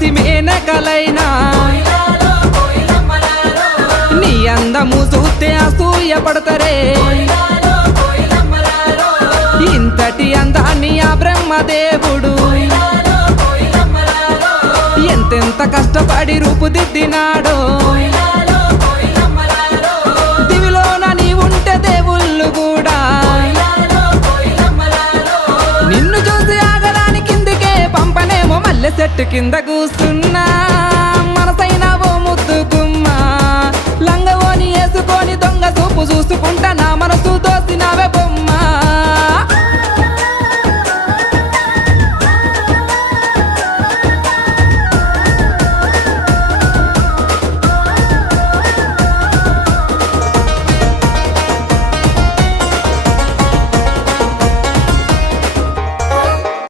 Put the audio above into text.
చూసి మేనకలైనా నీ అందము చూస్తే అసూయ పడతారే ఇంతటి అందాన్ని ఆ బ్రహ్మదేవుడు ఎంతెంత కష్టపడి రూపుదిద్దినాడో దివిలోన నీ ఉంటే దేవుళ్ళు కూడా నిన్ను చూసి ఆగడానికి కిందికే పంపనేమో మల్లె చెట్టు కింద కూస్తున్నా మనసైన ఓ ముద్దు గుమ్మ లంగవోని వేసుకొని దొంగ చూపు చూసుకుంటా